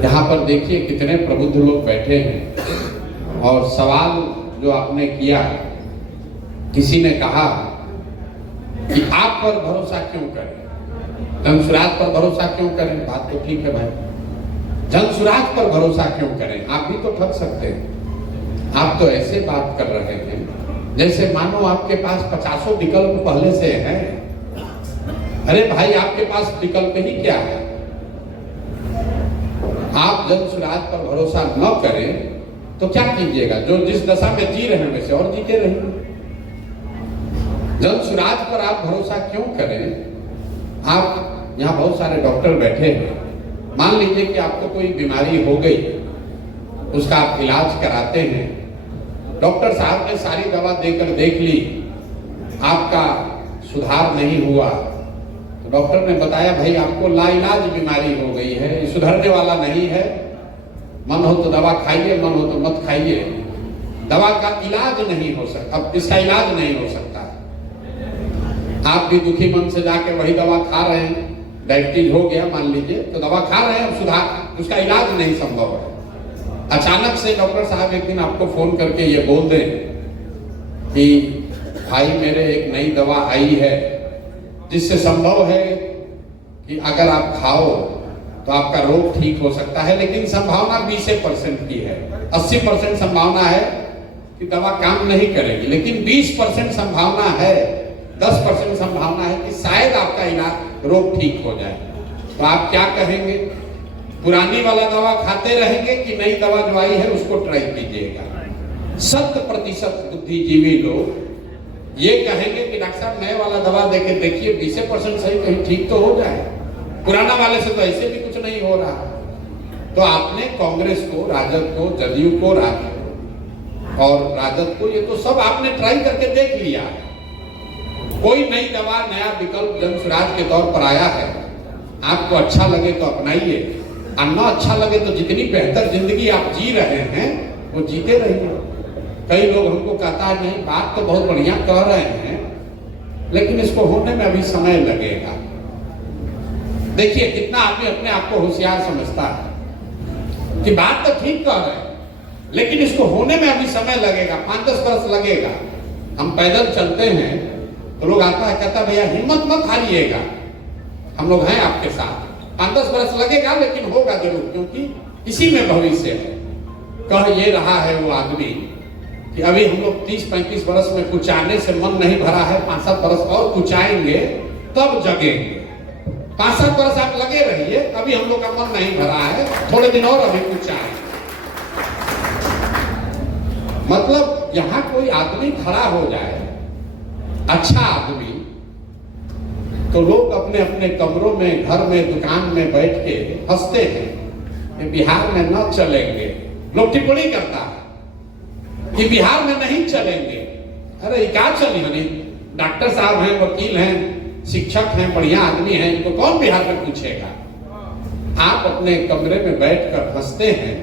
यहाँ पर देखिए कितने प्रबुद्ध लोग बैठे हैं और सवाल जो आपने किया, किसी ने कहा कि आप पर भरोसा क्यों करें, जनसुराज पर भरोसा क्यों करें। बात तो ठीक है भाई, जनसुराज पर भरोसा क्यों करें, आप भी तो ठग सकते हैं। आप तो ऐसे बात कर रहे हैं जैसे मानो आपके पास 50 विकल्प पहले से हैं। अरे भाई, आपके पास विकल्प ही क्या है। आप जनसुराज पर भरोसा न करें तो क्या कीजिएगा, जो जिस दशा में जी रहे हैं वैसे और जीते रहेंगे। जनसुराज पर आप भरोसा क्यों करें। आप यहाँ बहुत सारे डॉक्टर बैठे हैं, मान लीजिए कि आपको कोई बीमारी हो गई, उसका आप इलाज कराते हैं, डॉक्टर साहब ने सारी दवा देकर देख ली, आपका सुधार नहीं हुआ, तो डॉक्टर ने बताया भाई आपको लाइलाज बीमारी हो गई है, सुधरने वाला नहीं है, मन हो तो दवा खाइए, मन हो तो मत खाइए, दवा का इलाज नहीं हो सकता, अब इसका इलाज नहीं हो सकता। आप भी दुखी मन से जाके वही दवा खा रहे हैं, डायबिटीज हो गया मान लीजिए, तो दवा खा रहे हैं, सुधार उसका इलाज नहीं संभव है। अचानक से डॉक्टर साहब एक दिन आपको फोन करके ये बोल दें कि भाई मेरे एक नई दवा आई है जिससे संभव है कि अगर आप खाओ तो आपका रोग ठीक हो सकता है, लेकिन संभावना 20% की है, 80% संभावना है कि दवा काम नहीं करेगी, लेकिन 20% संभावना है, 10% संभावना है कि शायद आपका इलाज रोग ठीक हो जाए। तो आप क्या कहेंगे, पुरानी वाला दवा खाते रहेंगे कि नई दवा जो आई है उसको ट्राई कीजिएगा। 100% बुद्धिजीवी लोग ये कहेंगे कि डॉक्टर साहब नए वाला दवा देके देखिए, 20% सही, कहीं ठीक तो हो जाए, पुराना वाले से तो ऐसे भी कुछ नहीं हो रहा। तो आपने कांग्रेस को, राजद को, जदयू को और राजद को, ये तो सब आपने ट्राई करके देख लिया। कोई नई दवा, नया विकल्प जनसुराज के तौर पर आया है, आपको अच्छा लगे तो अपनाइए, और न अच्छा लगे तो जितनी बेहतर जिंदगी आप जी रहे हैं वो जीते रहिए। कई लोग हमको कहता है नहीं बात तो बहुत बढ़िया कह रहे हैं, लेकिन इसको होने में अभी समय लगेगा। देखिए कितना आदमी अपने आप को होशियार समझता है कि बात तो ठीक कह रहे हैं, लेकिन इसको होने में अभी समय लगेगा, 5-10 वर्ष लगेगा। हम पैदल चलते हैं तो लोग आता है कहता भैया हिम्मत मत हारिएगा, हम लोग हैं आपके साथ, 5-10 वर्ष लगेगा लेकिन होगा जरूर, क्योंकि इसी में भविष्य है। कह ये रहा है वो आदमी कि अभी हम लोग 30-35 वर्ष में कुचाने से मन नहीं भरा है, 5-7 वर्ष और कुचाएंगे तब जगेंगे। 5-7 वर्ष आप लगे रहिए, अभी हम लोग का मन नहीं भरा है, थोड़े दिन और अभी कुचाएंगे। मतलब यहाँ कोई आदमी खड़ा हो जाए, अच्छा आदमी, तो लोग अपने अपने कमरों में, घर में, दुकान में बैठ के हंसते हैं, बिहार में न चलेंगे। लोग टिप्पणी करता है कि बिहार में नहीं चलेंगे। अरे क्या चली हनी, डॉक्टर साहब हैं, वकील हैं, शिक्षक हैं, बढ़िया आदमी हैं, इनको कौन बिहार में पूछेगा। आप अपने कमरे में बैठकर हंसते हैं,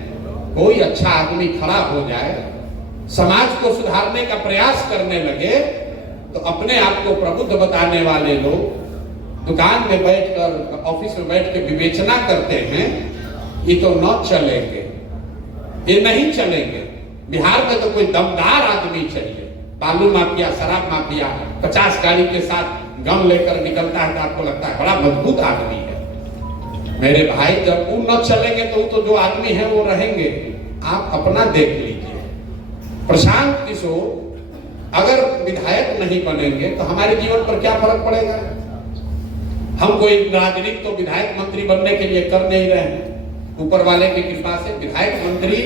कोई अच्छा आदमी खड़ा हो जाए, समाज को सुधारने का प्रयास करने लगे, तो अपने आप को प्रबुद्ध बताने वाले लोग दुकान में बैठकर, ऑफिस में बैठ के विवेचना करते हैं, ये तो न चलेंगे, ये नहीं चलेंगे। बिहार में तो कोई दमदार आदमी चाहिए, बालू माफिया, शराब माफिया 50 गाड़ी के साथ गम लेकर निकलता है तो आपको लगता है बड़ा मजबूत आदमी है। मेरे भाई जब वो न चलेंगे तो जो आदमी है वो रहेंगे। आप अपना देख लीजिए, प्रशांत किशोर अगर विधायक नहीं बनेंगे तो हमारे जीवन पर क्या फर्क पड़ेगा। हम कोई राजनीति तो विधायक मंत्री बनने के लिए कर नहीं रहे हैं, ऊपर वाले की कृपा से विधायक मंत्री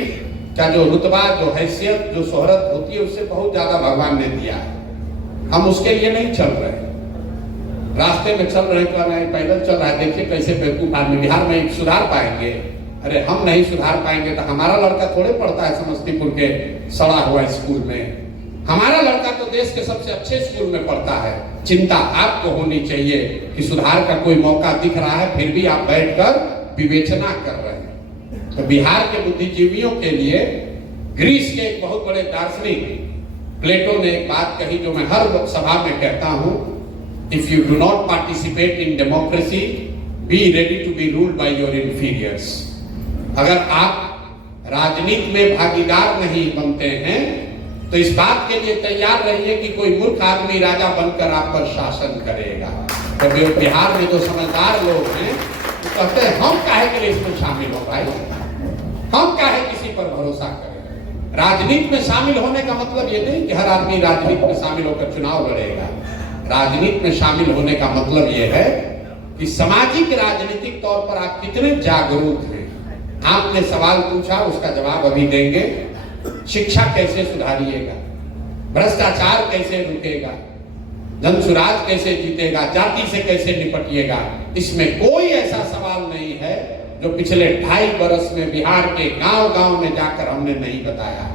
का जो रुतबा, जो हैसियत, जो शोहरत होती है उससे बहुत ज्यादा भगवान ने दिया है। हम उसके लिए नहीं चल रहे, रास्ते में चल रहे, कर रहे, पैदल चल रहा है। देखिए कैसे बेवकूफ आदमी, बिहार में सुधार पाएंगे। अरे हम नहीं सुधार पाएंगे तो हमारा लड़का थोड़े पढ़ता है समस्तीपुर के सड़ा हुआ स्कूल में, हमारा लड़का तो देश के सबसे अच्छे स्कूल में पढ़ता है। चिंता आपको होनी चाहिए कि सुधार का कोई मौका दिख रहा है, फिर भी आप बैठकर विवेचना कर रहे हैं। तो बिहार के बुद्धिजीवियों के लिए ग्रीस के एक बहुत बड़े दार्शनिक प्लेटो ने एक बात कही जो मैं हर सभा में कहता हूं, if you do not participate in democracy, be ready to be ruled by your inferiors. अगर आप राजनीति में भागीदार नहीं बनते हैं तो इस बात के लिए तैयार रहिए कि कोई मूर्ख आदमी राजा बनकर आप पर शासन करेगा। तो बिहार में जो समझदार लोग हैं वो कहते हैं हम काहे के लिए इसमें शामिल हो भाई, हम काहे किसी पर भरोसा करें। राजनीति में शामिल होने का मतलब ये नहीं कि हर आदमी राजनीति में शामिल होकर चुनाव लड़ेगा। राजनीति में शामिल होने का मतलब ये है कि सामाजिक राजनीतिक तौर पर आप कितने जागरूक हैं। आपने सवाल पूछा, उसका जवाब अभी देंगे। शिक्षा कैसे सुधारिएगा, भ्रष्टाचार कैसे रुकेगा, जनसुराज कैसे जीतेगा, जाति से कैसे निपटिएगा, इसमें कोई ऐसा सवाल नहीं है जो पिछले 2.5 बरस में बिहार के गांव-गांव में जाकर हमने नहीं बताया।